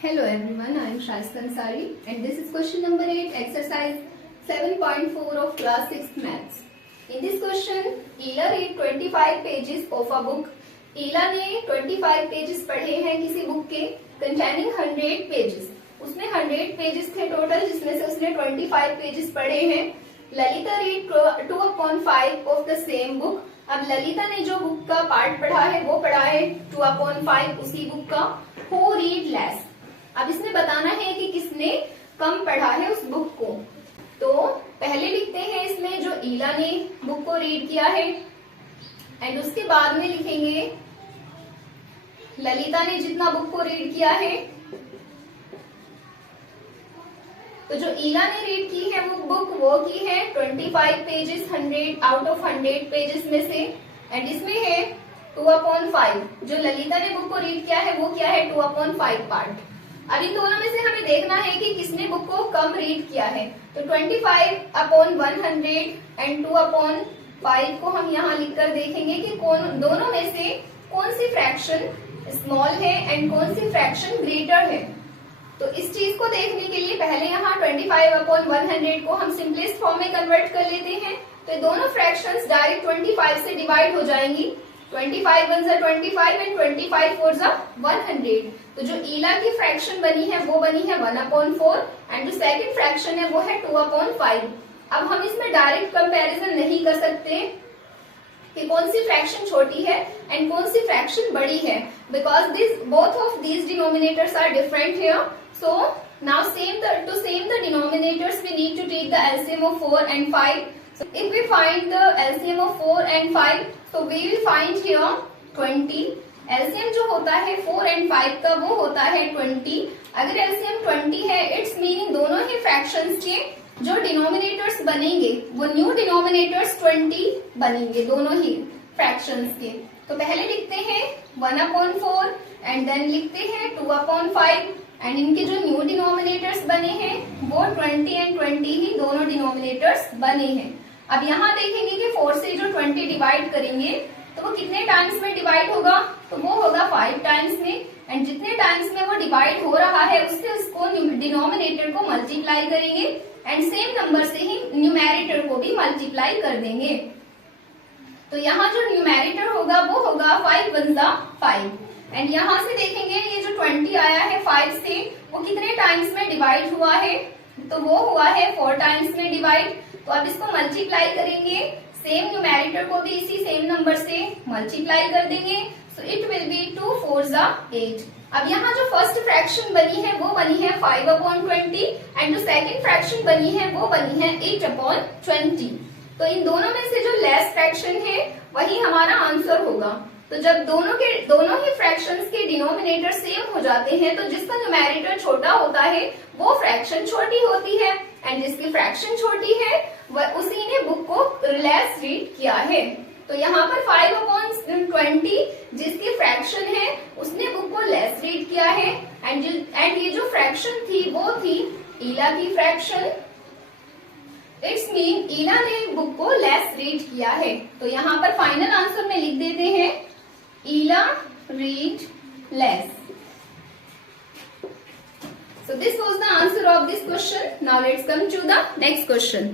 Hello everyone, I am Shasta Ansari and this is question number 8, exercise 7.4 of class 6 maths. In this question, Ela read 25 pages of a book. Ela ने 25 pages पढ़े हैं किसी book के containing 100 pages. उसमें 100 pages थे total, जिसमें से उसने 25 pages पढ़े हैं. Lalita read 2/5 of the same book. अब ललिता ने जो बुक का पार्ट पढ़ा है वो पढ़ा है 2/5 उसी बुक का. Who read less? अब इसमें बताना है कि किसने कम पढ़ा है उस बुक को. तो पहले लिखते हैं इसमें जो ईला ने बुक को रीड किया है एंड उसके बाद में लिखेंगे ललिता ने जितना बुक को रीड किया है. तो जो ईला ने रीड की है वो बुक वो की है 25 पेजेस 100 आउट ऑफ 100 पेजेस में से. एंड इसमें है 2/5. जो ललिता ने बुक को रीड किया है वो क्या है 2/5 पार्ट. अब इन दोनों में से हमें देखना है कि किसने बुक को कम रीड किया है. तो 25/100 एंड 2/5 को हम यहाँ लिखकर देखेंगे कि दोनों में से कौन सी फ्रैक्शन स्मॉल है एंड कौन सी फ्रैक्शन ग्रेटर है. तो इस चीज को देखने के लिए पहले यहाँ 25/100 को हम सिंपलेस्ट फॉर्म में कन्वर्ट कर लेते हैं. तो दोनों फ्रैक्शंस डायरेक्ट 25 से डिवाइड हो जाएंगी. 25 1 25 एंड 25 4 100. तो जो ईला की फ्रैक्शन बनी है वो बनी है 1/4 एंड जो सेकंड फ्रैक्शन है वो है 2/5. अब हम इसमें डायरेक्ट कंपैरिजन नहीं कर सकते कि कौन सी फ्रैक्शन छोटी है एंड कौन सी फ्रैक्शन बड़ी है, because both of these denominators are different here. So now to same the denominators we need to take the LCM of 4 and 5. So if we find the LCM of 4 and 5, so we will find here 20. LCM जो होता है 4 and 5 का वो होता है 20. अगर LCM 20 है, it's meaning दोनों ही फ्रैक्शंस के जो डिनोमिनेटर्स बनेंगे वो न्यू डिनोमिनेटर्स 20 बनेंगे दोनों ही फ्रैक्शंस के. तो पहले लिखते हैं 1/4 एंड देन लिखते हैं 2/5 एंड इनके जो न्यू डिनोमिनेटर्स बने हैं वो 20 एंड 20 ही दोनों डिनोमिनेटर्स बने हैं. अब यहाँ देखेंगे कि 4 से जो 20 डिवाइड करेंगे तो वो कितने टाइम्स में डिवाइड होगा. तो वो होगा 5 टाइम्स में. एंड जितने टाइम्स में वो डिवाइड हो रहा है उससे उसको डिनोमिनेटर को मल्टीप्लाई करेंगे एंड सेम नंबर से ही न्यूमेरेटर को भी मल्टीप्लाई कर देंगे. तो यहाँ जो न्यूमेरेटर होगा वो होगा 5 1 5. एंड यहाँ से देखेंगे ये जो 20 आया है 5 से वो कितने टाइम्स में डिवाइड हुआ है. तो वो हुआ है 4 टाइम्स में डिवाइड. तो अब इसको मल्टीप्लाई करेंगे, सेम न्यूमेरेटर को भी इसी सेम नंबर से मल्टीप्लाई कर देंगे. So it will be 2 4 8. अब यहाँ जो फर्स्ट फ्रैक्शन बनी है वो बनी है 5/20 एंड जो सेकंड फ्रैक्शन बनी है वो बनी है 8/20. तो इन दोनों में से जो लेस फ्रैक्शन है वही हमारा आंसर होगा. तो जब दोनों ही फ्रैक्शंस के डिनोमिनेटर सेम हो जाते हैं तो जिसका न्यूमेरेटर छोटा होता है वो फ्रैक्शन छोटी होती है एंड जिसकी फ्रैक्शन छोटी है वह उसी ने बुक को लेस रीड किया है. तो यहाँ पर 5/20 जिसकी फ्रैक्शन है उसने बुक को लेस रीड किया है एंड ये जो फ्रैक्शन थी वो थी ईला की फ्रैक्शन. इट्स मीन ईला ने बुक को लेस रीड किया है. तो यहाँ पर फाइनल आंसर में लिख देते हैं ईला रीड लेस. So this was the answer of this question. Now let's come to the next question.